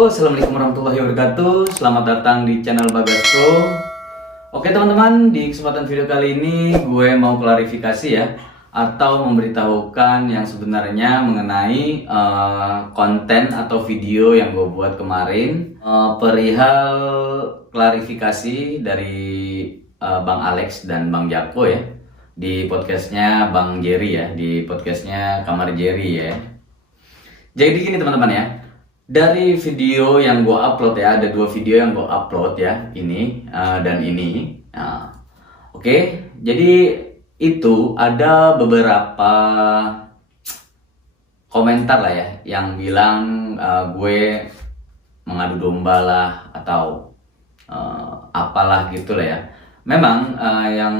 Halo, assalamualaikum warahmatullahi wabarakatuh. Selamat datang di channel Bagas Pro. Oke teman-teman, di kesempatan video kali ini gue mau klarifikasi ya, atau memberitahukan yang sebenarnya mengenai konten atau video yang gue buat kemarin perihal klarifikasi dari Bang Alex dan Bang Jako ya, di podcastnya Bang Jerry ya, di podcastnya Kamar Jerry ya. Jadi gini teman-teman ya, dari video yang gue upload ya, ada dua video yang gue upload ya, ini dan ini. Oke, jadi itu ada beberapa komentar lah ya, yang bilang gue mengadu domba lah atau apalah gitu lah ya. Memang yang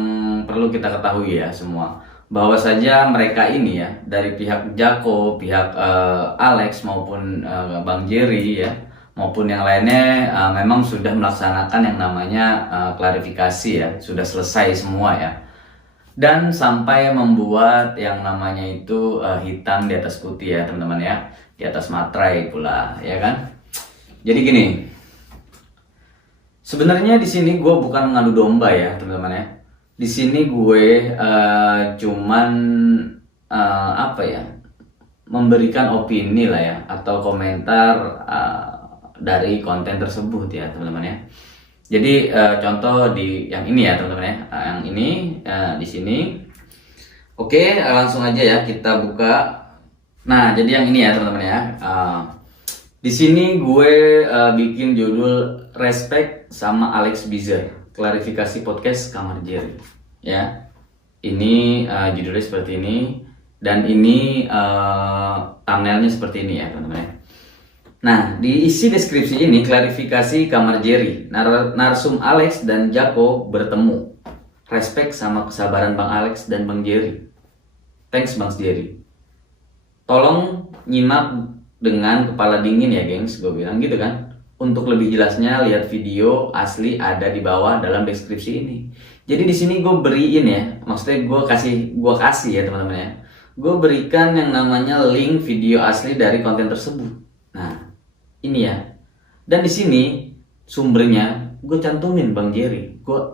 perlu kita ketahui ya semua, bahwa saja mereka ini ya, dari pihak Jako, pihak Alex maupun Bang Jerry ya, maupun yang lainnya memang sudah melaksanakan yang namanya klarifikasi ya, sudah selesai semua ya, dan sampai membuat yang namanya itu hitam di atas putih ya teman-teman ya, di atas materai pula ya kan. Jadi gini, sebenarnya di sini gue bukan mengadu domba ya teman-teman ya. Di sini gue cuman apa ya, memberikan opini lah ya, atau komentar dari konten tersebut ya teman-teman ya. Jadi contoh di yang ini ya teman-teman ya, yang ini di sini. Oke, langsung aja ya kita buka. Nah, jadi yang ini ya teman-teman ya. Di sini gue bikin judul Respect sama Alex Bizer, klarifikasi podcast Kamar Jerry ya. Ini judulnya seperti ini, dan ini thumbnailnya seperti ini ya teman-teman ya. Nah, di isi deskripsi ini klarifikasi Kamar Jerry, narsum Alex dan Jako bertemu. Respect sama kesabaran Bang Alex dan Bang Jerry. Thanks Bang Jerry. Tolong nyimak dengan kepala dingin ya gengs, gue bilang gitu kan. Untuk lebih jelasnya lihat video asli ada di bawah dalam deskripsi ini. Jadi di sini gue beriin ya, maksudnya gue kasih ya teman-teman ya. Gue berikan yang namanya link video asli dari konten tersebut. Nah, ini ya. Dan di sini sumbernya gue cantumin Bang Jerry. Gue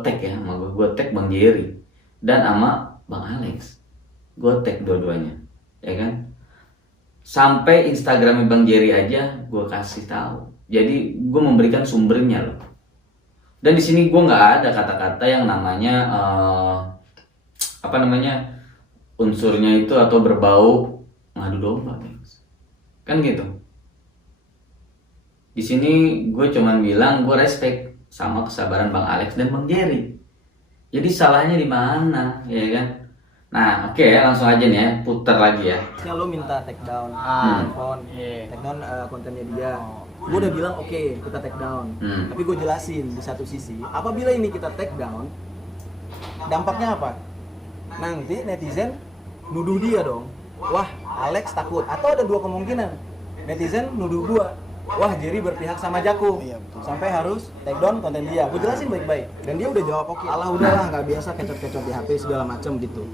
tag ya sama gue tag Bang Jerry dan sama Bang Alex. Gue tag dua-duanya, ya kan? Sampai Instagramnya Bang Jerry aja gue kasih tahu. Jadi gue memberikan sumbernya loh. Dan di sini gue nggak ada kata-kata yang namanya unsurnya itu atau berbau ngadu domba, guys. Kan gitu. Di sini gue cuman bilang gue respect sama kesabaran Bang Alex dan Bang Jerry. Jadi salahnya di mana, ya kan? Nah, oke, langsung aja nih ya, putar lagi ya. Lo minta take down handphone, take down kontennya dia. Gue udah bilang oke, kita take down. Tapi gue jelasin di satu sisi, apabila ini kita take down, dampaknya apa? Nanti netizen nuduh dia dong. Wah, Alex takut. Atau ada dua kemungkinan. Netizen nuduh gue, wah Jerry berpihak sama Jako. Sampai harus take down konten dia. Gue jelasin baik-baik. Dan dia udah jawab oke. Alah udahlah, nggak biasa kecot-kecot di HP segala macem gitu.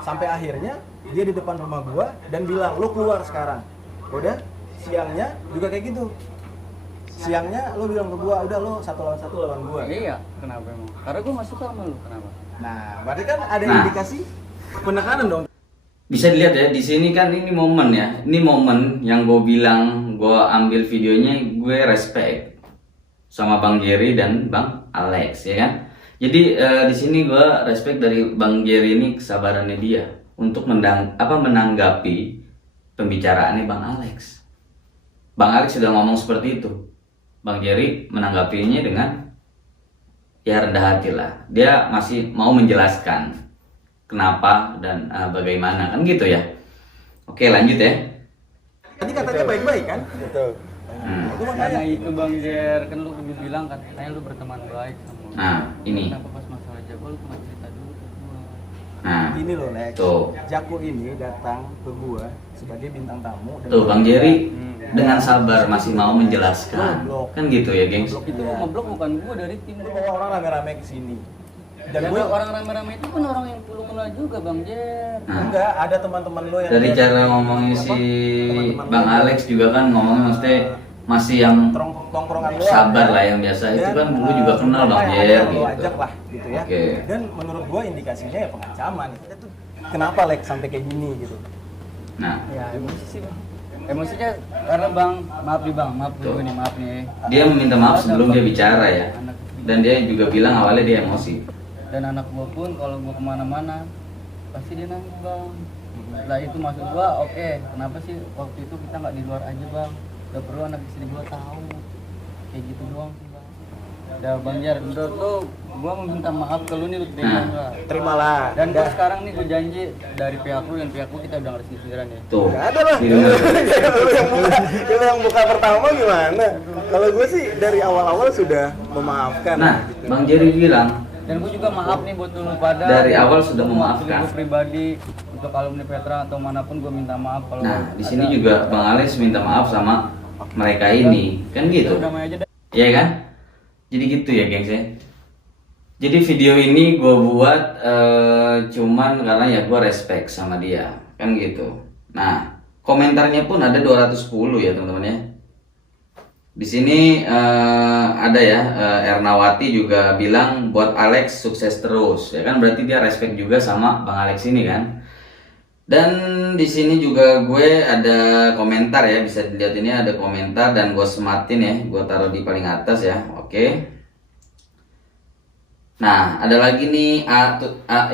Sampai akhirnya dia di depan rumah gua dan bilang lo keluar sekarang. Udah siangnya juga kayak gitu. Siangnya lo bilang ke gua udah lo 1 lawan 1 lawan gua. Iya, kenapa emang? Karena gua masuk sama lu, kenapa? Nah, berarti kan ada indikasi penekanan dong. Bisa dilihat ya di sini kan, ini momen ya. Ini momen yang gue bilang gue ambil videonya, gue respect sama Bang Jerry dan Bang Alex ya kan. Jadi di sini gue respect dari Bang Jerry ini kesabarannya dia untuk menanggapi pembicaraannya Bang Alex. Bang Alex sudah ngomong seperti itu. Bang Jerry menanggapinya dengan ya rendah hati lah. Dia masih mau menjelaskan kenapa dan bagaimana kan gitu ya. Oke, lanjut ya. Tadi katanya baik-baik kan? Betul. Karena itu Bang Jer, kan lu bilang kan katanya lu berteman baik sama. Nah, ini. Kenapa pas masalah Jago lu cuma cerita dulu ke gua. Nah, ini loh Lex. tuh. Jako ini datang ke gua sebagai bintang tamu. Tuh Bang Jerry dengan sabar masih mau menjelaskan. Kan gitu ya, gengs. Itu lu ngeblok bukan gua dari tim. Lu bawa orang rame-rame ke sini. Dan Dan gue orang rame-rame itu kan orang yang belum kenal juga Bang Jer. Nah, enggak, ada teman-teman lo yang dari cara ngomongnya si teman-teman Bang lo. Alex juga kan ngomongnya maksudnya masih yang tongkrongan doang. sabar lah yang biasa. Itu kan gue juga kenal Bang Jer gitu. gitu. Ajak lah gitu ya. Oke. Dan menurut gua indikasinya ya pengancaman. Itu kenapa Lex sampai kayak gini gitu? Nah, Ya emosi sih bang. Emosinya karena bang, maaf nih bang, maaf dulu nih, maaf nih. dia meminta maaf sebelum dia bicara ya. Dan dia juga bilang awalnya dia emosi. Dan anak gua pun kalau gua kemana-mana pasti dia nangis bang. Lah itu maksud gua, oke, kenapa sih waktu itu kita nggak di luar aja bang? Gak perlu anak istri gua tahu. Kayak gitu doang sih bang. Ya bang Jar, menurut lu gua meminta maaf ke lu nih, lu terima nggak? Terimalah. Dan gua sekarang nih gua janji dari pihak lu dan pihak gua kita udah ngerti sisiran ya. Tuh. Nggak ada lah. Ini Lu yang buka pertama gimana? Kalau gue sih dari awal-awal sudah memaafkan. Nah, gitu. Bang Jerry bilang Dan gue juga maaf nih buat lu pada dari awal sudah memaafkan. Gue pribadi untuk alumni Petra atau manapun gue minta maaf kalau Nah, di ada- sini juga Bang Alex minta maaf sama mereka ini. Kan gitu. Udah damai aja deh. Iya kan? Jadi gitu ya, gengs ya. Jadi video ini gue buat cuman karena ya gue respect sama dia, kan gitu. Nah, komentarnya pun ada 210 ya teman-teman ya. Di sini ada ya Ernawati juga bilang buat Alex sukses terus, ya kan berarti dia respect juga sama Bang Alex ini kan. Dan di sini juga gue ada komentar ya, bisa dilihat ini ada komentar dan gue sematin ya, gue taruh di paling atas ya, oke. Nah, ada lagi nih A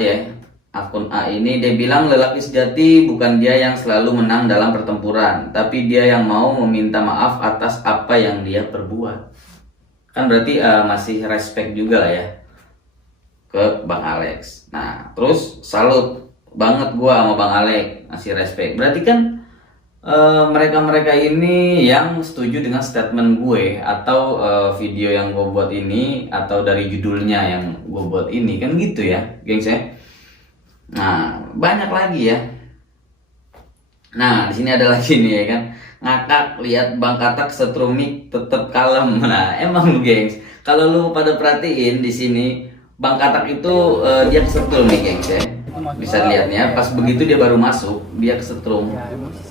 ya, akun A ini dia bilang lelaki sejati bukan dia yang selalu menang dalam pertempuran, tapi dia yang mau meminta maaf atas apa yang dia perbuat. Kan berarti masih respect juga lah ya ke Bang Alex. Nah, terus salut banget gua sama Bang Alex, masih respect. Berarti kan mereka-mereka ini yang setuju dengan statement gue atau video yang gue buat ini atau dari judulnya yang gue buat ini, kan gitu ya, gengs ya. Nah, banyak lagi ya. Nah, di sini ada lagi nih ya kan. Ngakak lihat Bang Katak setrumik tetap kalem. Nah, emang lu gengs, kalau lu pada perhatiin di sini Bang Katak itu dia kesetrum nih gengs ya. Bisa lihat ya, pas begitu dia baru masuk, dia kesetrum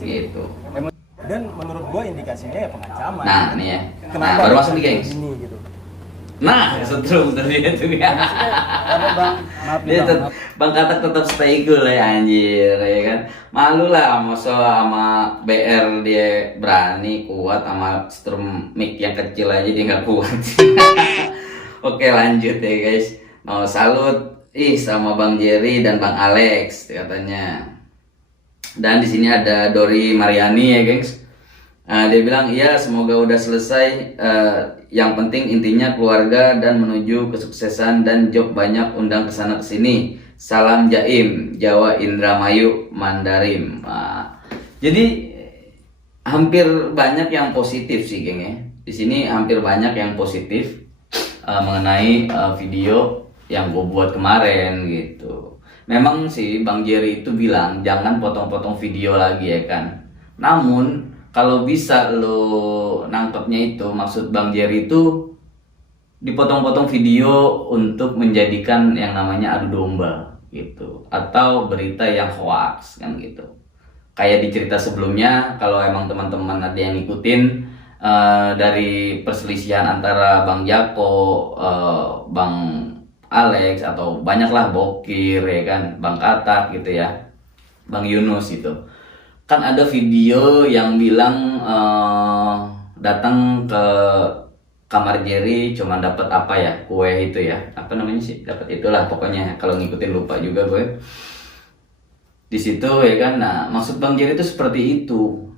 gitu. Dan menurut gue indikasinya ya pengancaman. Nah, nih ya. Nah, Kenapa baru bisa masuk nih gengs. gini, gitu. Nah, kesetrum tadi itu ya. Karena bang, maaf nih Dia bang, maaf. Bang Katak tetap stay cool ya anjir ya kan. Malu lah masa sama BR dia berani kuat, sama strum mic yang kecil aja dia nggak kuat. Oke, lanjut ya guys. Mau salut sama Bang Jerry dan Bang Alex katanya. Dan di sini ada Dori Mariani ya gengs. Dia bilang iya semoga udah selesai. Yang penting intinya keluarga dan menuju kesuksesan dan job banyak undang kesana kesini. Salam Jaim, Jawa Indramayu Mandarim. Jadi hampir banyak yang positif sih geng ya. Di sini hampir banyak yang positif mengenai video yang gue buat kemarin gitu. Memang sih Bang Jerry itu bilang jangan potong-potong video lagi ya kan. Namun kalau bisa lo nangkepnya itu maksud Bang Jerry itu dipotong-potong video untuk menjadikan yang namanya adu domba gitu, atau berita yang hoax kan gitu. Kayak di cerita sebelumnya, kalau emang teman-teman ada yang ngikutin dari perselisihan antara Bang Jako, Bang Alex atau banyaklah Bokir ya kan, Bang Katak gitu ya, Bang Yunus itu kan ada video yang bilang datang ke kamar Jerry cuma dapat apa ya, kue itu ya, apa namanya sih, dapat itulah pokoknya, kalau ngikutin lupa juga gue di situ ya kan. Nah maksud Bang Jerry itu seperti itu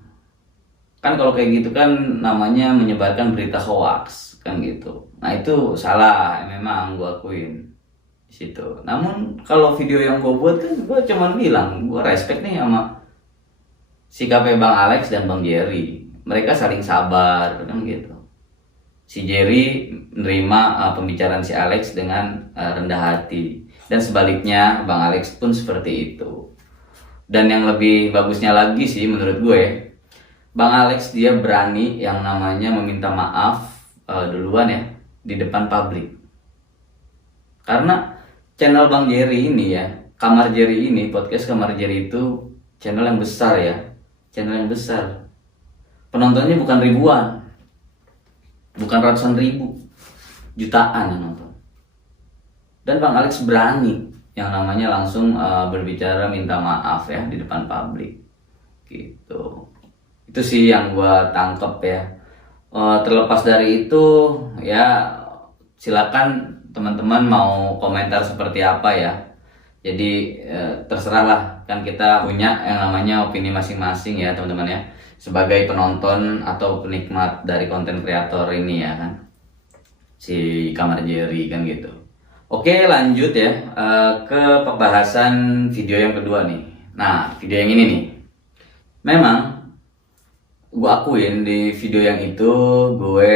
kan, kalau kayak gitu kan namanya menyebarkan berita hoax kan gitu. Nah itu salah memang gue akuin di situ. Namun kalau video yang gue buat kan gue cuman bilang gue respect nih sama sikapnya Bang Alex dan Bang Jerry. Mereka saling sabar kan gitu. Si Jerry menerima pembicaraan si Alex dengan rendah hati, dan sebaliknya Bang Alex pun seperti itu. Dan yang lebih bagusnya lagi sih menurut gue, Bang Alex dia berani yang namanya meminta maaf duluan ya di depan publik. Karena channel Bang Jerry ini ya, Kamar Jerry ini, podcast Kamar Jerry itu channel yang besar ya, channel yang besar. Penontonnya bukan ribuan, bukan ratusan ribu, jutaan yang nonton. Dan Bang Alex berani yang namanya langsung berbicara minta maaf ya di depan publik gitu. Itu sih yang gua tangkep ya. Terlepas dari itu ya silakan teman-teman mau komentar seperti apa ya. Jadi terserah lah, kan kita punya yang namanya opini masing-masing ya teman-teman ya, sebagai penonton atau penikmat dari konten kreator ini ya kan, si Kamar Jerry kan gitu. Oke, lanjut ya ke pembahasan video yang kedua nih. Nah, video yang ini nih, memang gue akuin di video yang itu gue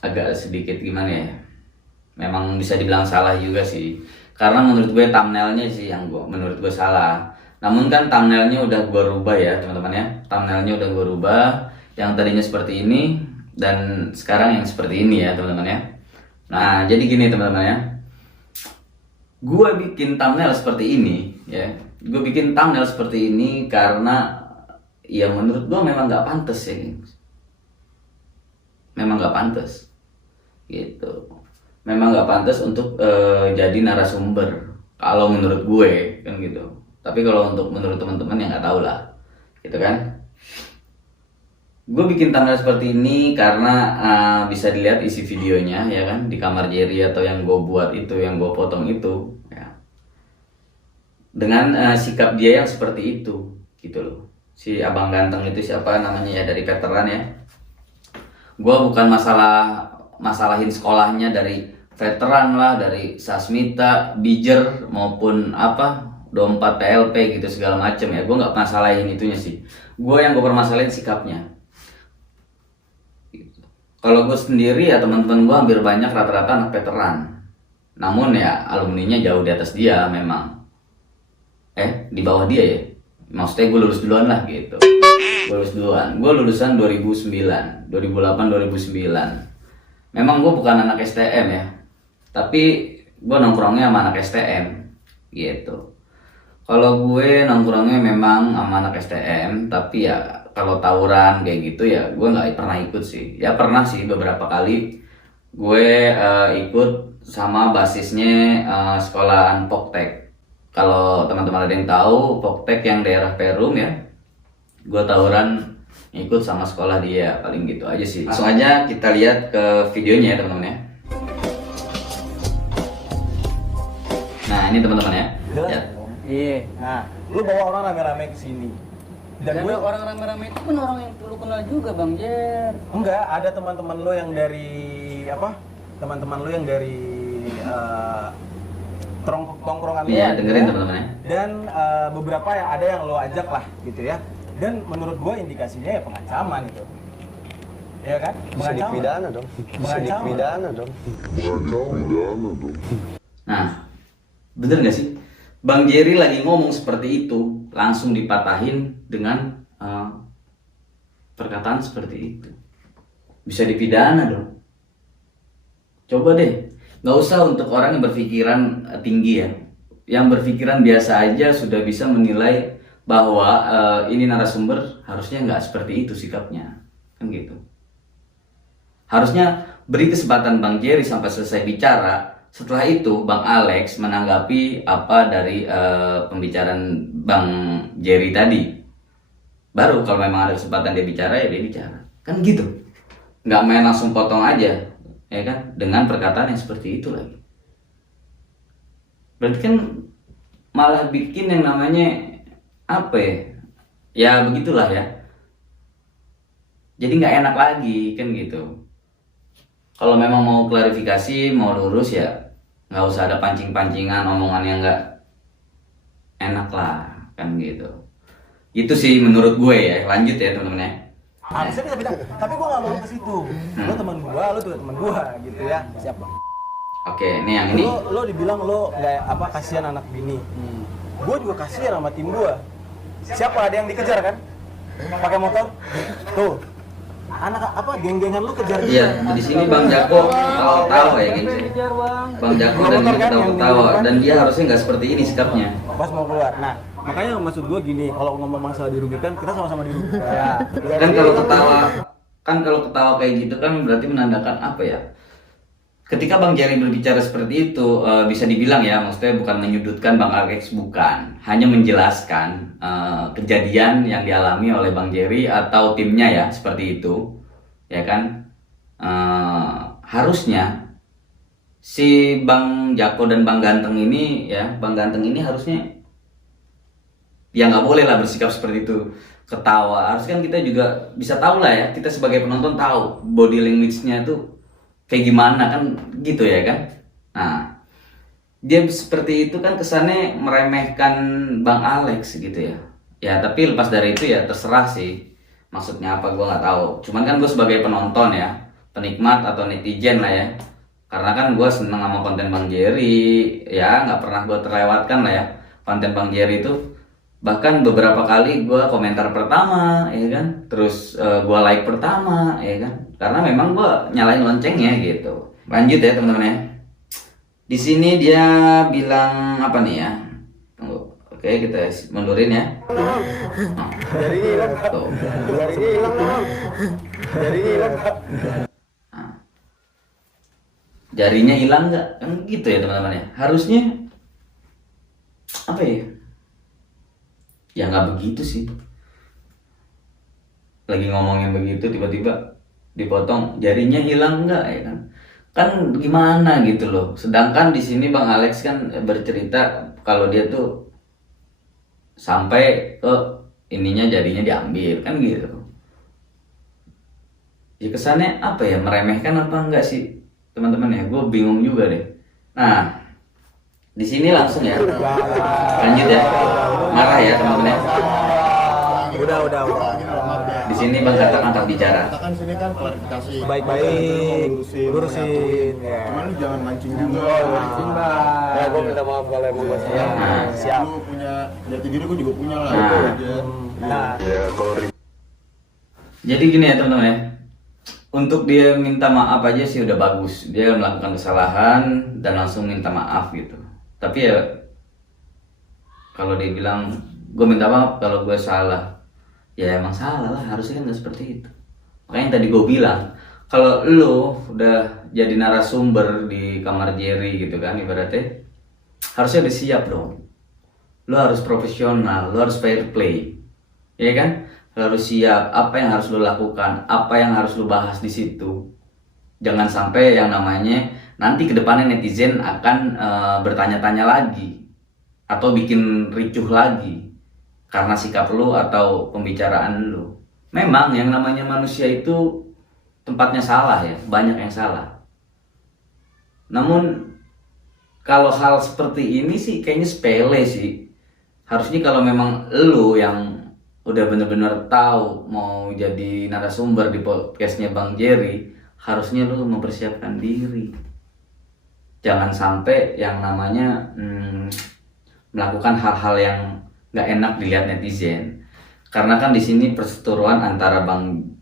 agak sedikit gimana ya, memang bisa dibilang salah juga sih, karena menurut gue thumbnailnya sih yang menurut gue salah. Namun kan thumbnailnya udah gue rubah ya teman-teman ya, thumbnailnya udah gue rubah, yang tadinya seperti ini dan sekarang yang seperti ini ya teman-teman ya. Nah, jadi gini teman-teman ya, gue bikin thumbnail seperti ini ya, gue bikin thumbnail seperti ini karena ya menurut gue memang nggak pantas ya, memang nggak pantas gitu, memang nggak pantas untuk jadi narasumber kalau menurut gue kan gitu. Tapi kalau untuk menurut teman-teman ya nggak tahu lah gitu kan. Gue bikin thumbnail seperti ini karena bisa dilihat isi videonya ya kan, di Kamar Jerry atau yang gue buat itu, yang gue potong itu ya, dengan sikap dia yang seperti itu gitu loh. Si abang ganteng itu siapa namanya ya, dari veteran ya. Gue bukan masalahin sekolahnya, dari veteran lah, dari Sasmita, Bijer maupun apa 24 PLP gitu segala macem ya. Gue nggak masalahin itunya sih. Gue yang gue permasalahin sikapnya. Kalau gue sendiri ya teman-teman gue hampir banyak rata-rata anak veteran. Namun ya alumninya jauh di atas dia memang. Di bawah dia ya. Maksudnya gue lulus duluan lah gitu. Gue lulus duluan. Gue lulusan 2009, 2008-2009. Memang gue bukan anak STM ya. Tapi gue nongkrongnya sama anak STM gitu. Kalau gue nongkrongnya memang sama anak STM, tapi ya kalau tawuran kayak gitu ya gue nggak pernah ikut sih. Ya pernah sih beberapa kali gue ikut sama basisnya sekolahan Poktek. Kalau teman-teman ada yang tahu Poktek yang daerah Perum ya, gue tawuran ikut sama sekolah dia, paling gitu aja sih. Langsung aja kita lihat ke videonya ya teman-teman ya. Nah ini teman-teman ya. Jelas Ya. dong. Iya. Nah, lu bawa orang rame-rame ke sini. Dan gue orang rame-rame itu kan orang yang lu kenal juga Bang Jer. enggak, ada teman-teman lu yang dari apa? Teman-teman lu yang dari tongkrongan lu. Iya, dengerin teman-teman ya. Dan beberapa yang ada yang lo ajak lah gitu ya. Dan menurut gue indikasinya ya pengancaman itu. Ya kan? Bisa dipidana dong. Bisa dipidana dong. Nah, bener gak sih? Bang Jerry lagi ngomong seperti itu, langsung dipatahin dengan perkataan seperti itu. Bisa dipidana dong. Coba deh, gak usah untuk orang yang berpikiran tinggi ya. Yang berpikiran biasa aja sudah bisa menilai bahwa ini narasumber harusnya nggak seperti itu sikapnya. Kan gitu. Harusnya beri kesempatan Bang Jerry sampai selesai bicara. Setelah itu Bang Alex menanggapi apa dari pembicaraan Bang Jerry tadi. Baru kalau memang ada kesempatan dia bicara ya dia bicara. Kan gitu. Nggak main langsung potong aja, ya kan? Dengan perkataan yang seperti itu lagi. Berarti kan malah bikin yang namanya apa ya? Ya begitulah ya. Jadi nggak enak lagi kan gitu. Kalau memang mau klarifikasi, mau lurus ya nggak usah ada pancing-pancingan, omongan yang nggak enak lah kan gitu. Itu sih menurut gue ya. Lanjut ya teman-teman ya. Harusnya kita bilang, tapi gue gak mau ke situ. Lo teman gue, lo juga teman gue gitu ya. Siap bang. Oke, ini yang ini. Lo dibilang lo nggak apa kasihan anak bini. Gue juga kasihan sama tim gue. Siapa ada yang dikejar kan? Pakai motor? Tuh. Anak apa geng-gengan lu kejar dia. Iya, di sini Bang Jako tahu ya geng. Bang Jako dan dia tahu dan dia harusnya nggak seperti ini sikapnya. Pas mau keluar. Nah, makanya maksud gue gini, kalau ngomong masalah dirugikan, kita sama-sama dirugikan. Ya. Kan kalau ketawa, kan kalau ketawa kayak gitu kan berarti menandakan apa ya? Ketika Bang Jerry berbicara seperti itu, bisa dibilang ya, maksudnya bukan menyudutkan Bang Alex, bukan, hanya menjelaskan kejadian yang dialami oleh Bang Jerry atau timnya ya, seperti itu, ya kan? Harusnya si Bang Jako dan Bang Ganteng ini ya, Bang Ganteng ini harusnya ya nggak boleh lah bersikap seperti itu, ketawa. Harus kan kita juga bisa tahu lah ya, kita sebagai penonton tahu body language-nya tuh kayak gimana kan gitu ya kan. Nah, dia seperti itu kan kesannya meremehkan Bang Alex gitu ya. Ya tapi lepas dari itu ya terserah sih maksudnya apa, gue nggak tahu. Cuman kan gue sebagai penonton ya, penikmat atau netizen lah ya, karena kan gue seneng sama konten Bang Jerry ya, nggak pernah gue terlewatkan lah ya konten Bang Jerry itu. Bahkan beberapa kali gue komentar pertama ya kan, terus gue like pertama ya kan, karena memang gue nyalain loncengnya gitu. Lanjut ya teman-teman ya. Di sini dia bilang apa nih ya? Tunggu. Oke, kita mundurin ya. Jarinya hilang. Tuh. Jarinya hilang dong. Jarinya hilang. Nah. Jarinya hilang nggak? Kan gitu ya teman-teman ya. Harusnya apa ya? Ya nggak begitu sih. Lagi ngomongin begitu tiba-tiba dipotong, jarinya hilang nggak ya kan? Kan gimana gitu loh. Sedangkan di sini Bang Alex kan bercerita kalau dia tuh sampai ke ininya jarinya diambil kan gitu. Ya kesannya apa ya, meremehkan apa enggak sih teman-teman ya? Gue bingung juga deh. Nah, di sini langsung ya. Lanjut ya. Marah ya teman-teman ya. Udah. Di sini Bang Katak angkat bicara. Kita kan sini kan klarifikasi. Baik-baik. Lurusin. Ya. Cuman lu jangan mancing juga. Ya, gue minta maaf kalau emang gue salah. Nah, Siap. Lu punya jati diri, gue juga punya lah. Nah. Itu aja. Nah, Ya, kalau jadi gini ya teman-teman ya. Untuk dia minta maaf aja sih udah bagus. Dia melakukan kesalahan dan langsung minta maaf gitu. Tapi ya kalau dia bilang gue minta maaf kalau gue salah, ya emang salah lah, harusnya kan nggak seperti itu. Makanya tadi gue bilang kalau lo udah jadi narasumber di kamar Jerry gitu kan, ibaratnya harusnya udah siap dong. Lo harus profesional, lo harus fair play, ya kan? Lo harus siap apa yang harus lo lakukan, apa yang harus lo bahas di situ. Jangan sampai yang namanya nanti kedepannya netizen akan bertanya-tanya lagi atau bikin ricuh lagi karena sikap lu atau pembicaraan lu. Memang yang namanya manusia itu tempatnya salah ya, banyak yang salah. Namun kalau hal seperti ini sih kayaknya sepele sih. Harusnya kalau memang lu yang udah bener-bener tahu mau jadi narasumber di podcastnya Bang Jerry, harusnya lu mempersiapkan diri. Jangan sampai yang namanya melakukan hal-hal yang nggak enak dilihat netizen. Karena kan di sini perseteruan antara Bang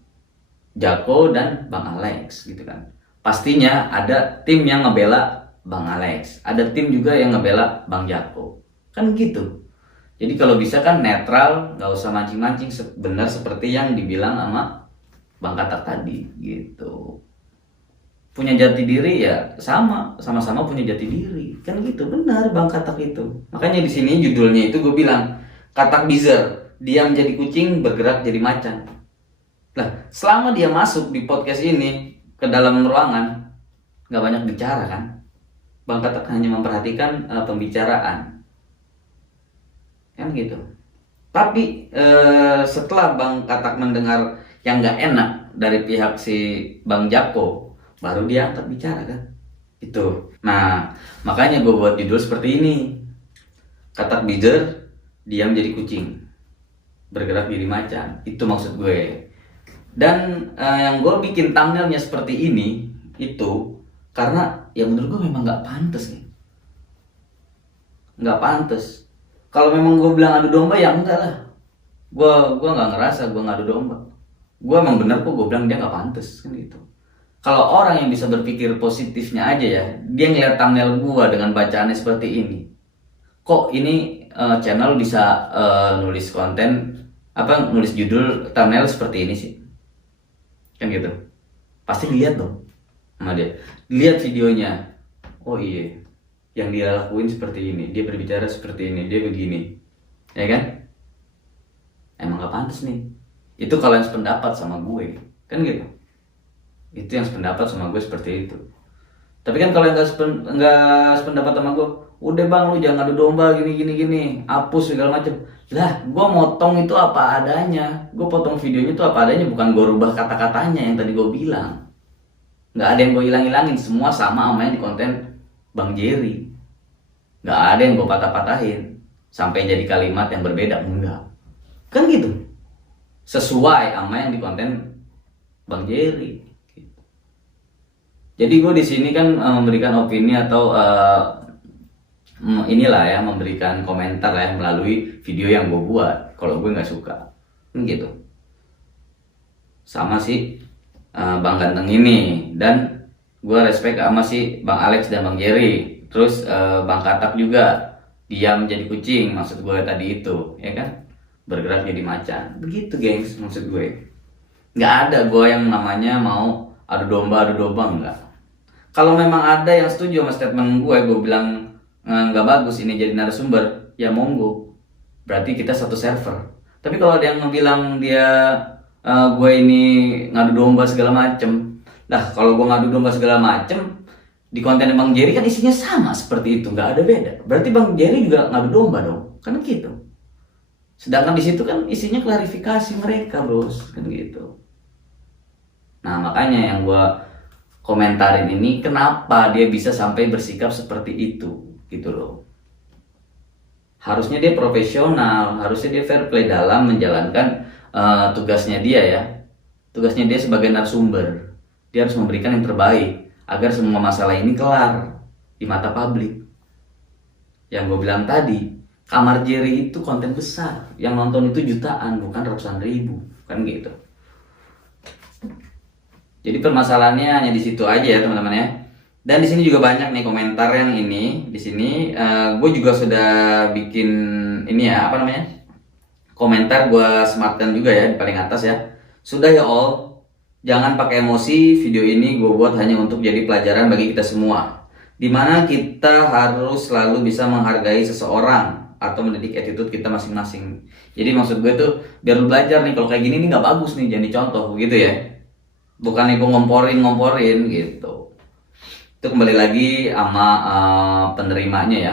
Jako dan Bang Alex gitu kan. Pastinya ada tim yang ngebela Bang Alex, ada tim juga yang ngebela Bang Jako. Kan gitu. Jadi kalau bisa kan netral, nggak usah mancing-mancing, benar seperti yang dibilang sama Bang Katak tadi gitu. Punya jati diri ya sama-sama punya jati diri. Kan gitu, benar Bang Katak itu. Makanya di sini judulnya itu gue bilang Katak Bizer, dia menjadi kucing bergerak jadi macan. Lah, selama dia masuk di podcast ini ke dalam ruangan, nggak banyak bicara kan? Bang Katak hanya memperhatikan pembicaraan. Kan gitu. Tapi setelah Bang Katak mendengar yang nggak enak dari pihak si Bang Jako, baru dia angkat bicara kan. Itu. Nah, makanya gue buat judul seperti ini. Katak Bizer, dia menjadi kucing bergerak jadi macan. Itu maksud gue. Dan yang gue bikin thumbnailnya seperti ini itu karena ya menurut gue memang nggak pantas nih. Nggak pantas. Kalau memang gue bilang adu domba ya enggak lah. Gue nggak ngerasa gue ngadu domba. Gue emang bener kok gue bilang dia nggak pantas kan gitu. Kalau orang yang bisa berpikir positifnya aja ya, dia ngeliat thumbnail gue dengan bacaannya seperti ini. Kok ini channel bisa nulis konten nulis judul thumbnail seperti ini sih? kan gitu. Pasti dilihat dong sama dia, lihat videonya, oh iya yang dia lakuin seperti ini, dia berbicara seperti ini, dia begini, ya kan? Emang gak pantas nih. Itu kalau yang sependapat sama gue, kan gitu. Itu yang sependapat sama gue seperti itu. Tapi kan kalau yang nggak sependapat sama gue, udah bang lu jangan adu domba gini, hapus segala macem. Lah, gue motong itu apa adanya. Gue potong videonya itu apa adanya, bukan gue rubah kata-katanya yang tadi gue bilang. Nggak ada yang gue hilang-hilangin, semua sama yang di konten Bang Jerry. Nggak ada yang gue patah-patahin sampai jadi kalimat yang berbeda, enggak. Kan gitu. Sesuai sama yang di konten Bang Jerry. Gitu. Jadi gue di sini kan memberikan opini atau inilah ya, memberikan komentar ya melalui video yang gue buat. Kalau gue nggak suka, gitu. Sama si Bang Ganteng ini, dan gue respect sama si Bang Alex dan Bang Jerry. Terus Bang Katak juga diam jadi kucing, maksud gue tadi itu, ya kan? Bergerak jadi macan. Begitu gengs, maksud gue. Nggak ada gue yang namanya mau adu domba enggak. Kalau memang ada yang setuju sama statement gue bilang nggak bagus ini jadi narasumber, ya monggo. Berarti kita satu server. Tapi kalau ada yang bilang dia gue ini ngadu domba segala macem, lah kalau gue ngadu domba segala macem di konten Bang Jerry kan isinya sama seperti itu, nggak ada beda. Berarti Bang Jerry juga ngadu domba dong, kan gitu. Sedangkan di situ kan isinya klarifikasi mereka, bros, kan gitu. Nah makanya yang gue komentarin ini, kenapa dia bisa sampai bersikap seperti itu, gitu loh. Harusnya dia profesional, harusnya dia fair play dalam menjalankan tugasnya dia ya. Tugasnya dia sebagai narasumber. Dia harus memberikan yang terbaik agar semua masalah ini kelar di mata publik. Yang gue bilang tadi, Kamar Jerry itu konten besar, yang nonton itu jutaan, bukan ratusan ribu, kan gitu. Jadi permasalahannya hanya di situ aja ya teman-teman ya. Dan di sini juga banyak nih komentar yang ini. Di sini gue juga sudah bikin ini ya, apa namanya? Komentar gue sematkan juga ya di paling atas ya. Sudah ya all, jangan pakai emosi. Video ini gue buat hanya untuk jadi pelajaran bagi kita semua, dimana kita harus selalu bisa menghargai seseorang atau mendidik attitude kita masing-masing. Jadi maksud gue tuh biar lu belajar nih, kalau kayak gini nih nggak bagus nih, jadi contoh gitu ya. Bukan gue ngomporin gitu. Itu kembali lagi sama penerimanya ya,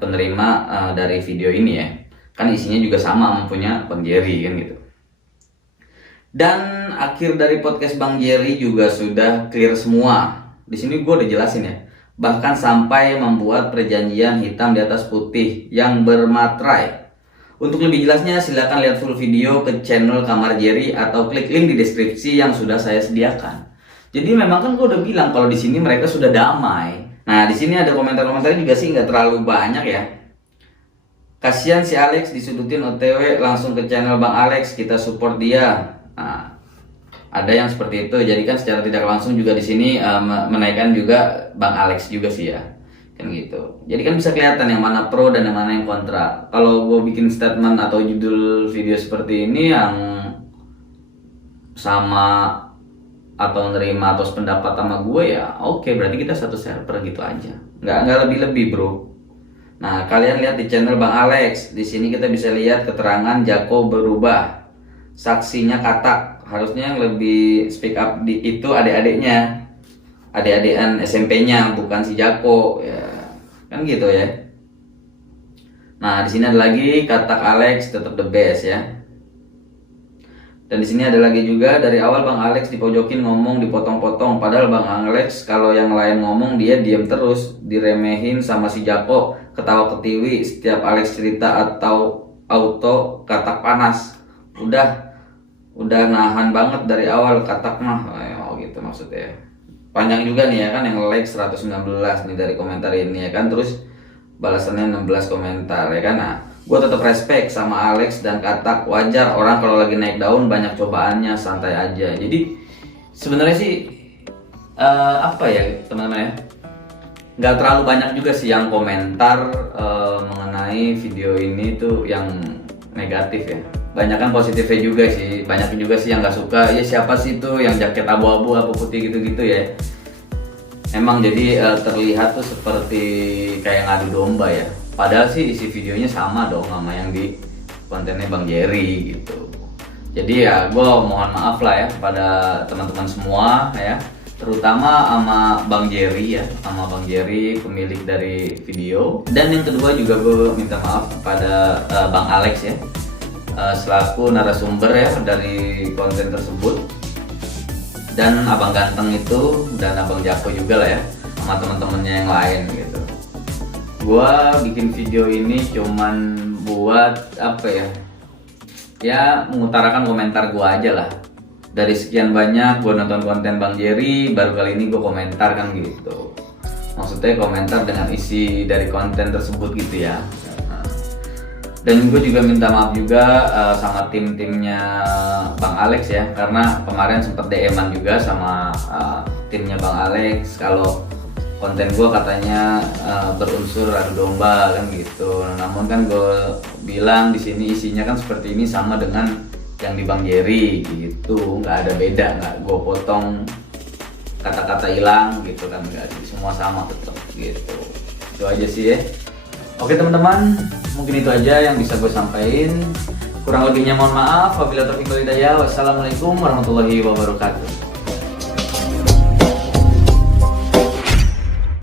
penerima dari video ini ya. Kan isinya juga sama punya Bang Jerry kan gitu. Dan akhir dari podcast Bang Jerry juga sudah clear semua. Di sini gue udah jelasin ya. Bahkan sampai membuat perjanjian hitam di atas putih yang bermaterai. Untuk lebih jelasnya silakan lihat full video ke channel Kamar Jerry atau klik link di deskripsi yang sudah saya sediakan. Jadi memang kan gue udah bilang kalau di sini mereka sudah damai. Nah di sini ada komentar-komentar juga sih, nggak terlalu banyak ya. Kasihan si Alex disudutin, OTW langsung ke channel Bang Alex, kita support dia. Nah, ada yang seperti itu. Jadi kan secara tidak langsung juga di sini menaikkan juga Bang Alex juga sih ya, kan gitu. Jadi kan bisa kelihatan yang mana pro dan yang mana yang kontra. Kalau gue bikin statement atau judul video seperti ini yang sama atau nerima atau sependapat sama gue ya oke, berarti kita satu server gitu aja. Nggak lebih-lebih bro. Nah kalian lihat di channel Bang Alex, di sini kita bisa lihat keterangan Jako berubah, saksinya Katak. Harusnya yang lebih speak up di itu adik-adiknya, adik-adikan SMP-nya, bukan si Jako ya, kan gitu ya. Nah di sini ada lagi Katak Alex tetap the best ya. Dan di sini ada lagi juga dari awal Bang Alex dipojokin ngomong, dipotong-potong, padahal Bang Alex kalau yang lain ngomong dia diam terus, diremehin sama si Jako, ketawa ketiwi setiap Alex cerita atau auto Katak panas. Udah nahan banget dari awal Katak mah. Oh gitu maksudnya. Panjang juga nih ya kan, yang like 119 nih dari komentar ini ya kan, terus balasannya 16 komentar ya kan. Nah gue tetap respect sama Alex dan Katak, wajar orang kalau lagi naik daun banyak cobaannya, santai aja. Jadi sebenarnya sih apa ya teman-teman ya, nggak terlalu banyak juga sih yang komentar mengenai video ini tuh yang negatif ya. banyak kan positifnya juga sih, banyak juga sih yang nggak suka. Ya siapa sih tuh yang jaket abu-abu apa putih gitu-gitu ya. Emang jadi terlihat tuh seperti kayak ngadu domba ya. Padahal sih isi videonya sama dong sama yang di kontennya Bang Jerry gitu. Jadi ya gue mohon maaf lah ya kepada teman-teman semua ya, terutama sama Bang Jerry ya, sama Bang Jerry pemilik dari video. Dan yang kedua juga gue minta maaf kepada Bang Alex ya, selaku narasumber ya dari konten tersebut, dan Abang Ganteng itu, dan Abang Jako juga lah ya, sama teman-temannya yang lain gitu. Gua bikin video ini cuman buat apa ya mengutarakan komentar gua aja lah. Dari sekian banyak gua nonton konten Bang Jerry, baru kali ini gua komentar kan gitu. Maksudnya komentar dengan isi dari konten tersebut gitu ya. Dan gue juga minta maaf juga sama tim-timnya Bang Alex ya, karena kemarin sempet DM-an juga sama timnya Bang Alex kalau konten gue katanya berunsur adu domba kan gitu. Namun kan gue bilang di sini isinya kan seperti ini sama dengan yang di Bang Jerry gitu, nggak ada beda, nggak gue potong kata-kata hilang gitu kan, nggak, semua sama tetap gitu. Itu aja sih ya. Oke teman-teman, mungkin itu aja yang bisa gue sampaikan. Kurang lebihnya mohon maaf. Wabillahi taufiq wal hidayah. Wassalamualaikum warahmatullahi wabarakatuh.